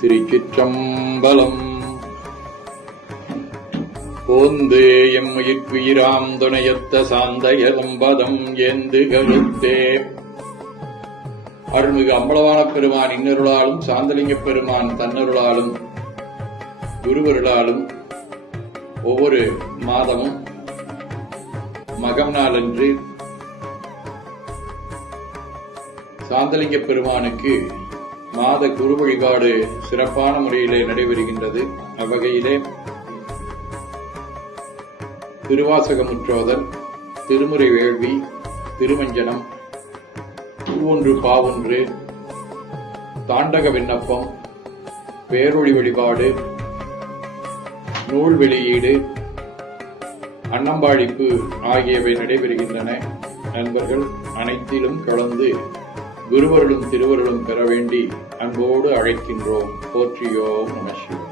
திருச்சிற்றம்பலம். போந்து எம்முயிர்க்குயிராம் துணையத்த சாந்தயலம்பதம் ஏந்து கருத்தே. அருள்மிகு அம்பலவான பெருமான் இன்னருளாலும் சாந்தலிங்க பெருமான் தன்னருளாலும் குருவருளாலும் ஒவ்வொரு மாதமும் மகம் நாளன்று சாந்தலிங்க பெருமானுக்கு மாத குரு வழிபாடு சிறப்பான முறையிலே நடைபெறுகின்றது. அவ்வகையிலே திருவாசகமுற்றோதல் திருமுறை வேள்வி திருமஞ்சனம் பூவொன்று பாவொன்று தாண்டக விண்ணப்பம் பேரொழி வழிபாடு நூல் வெளியீடு அன்னம்பாடிப்பு ஆகியவை நடைபெறுகின்றன. நண்பர்கள் அனைத்திலும் கலந்து குருவருளும் திருவருளும் பெற வேண்டி அன்போடு அழைக்கின்றோம். போற்றியோம் நம சிவாய.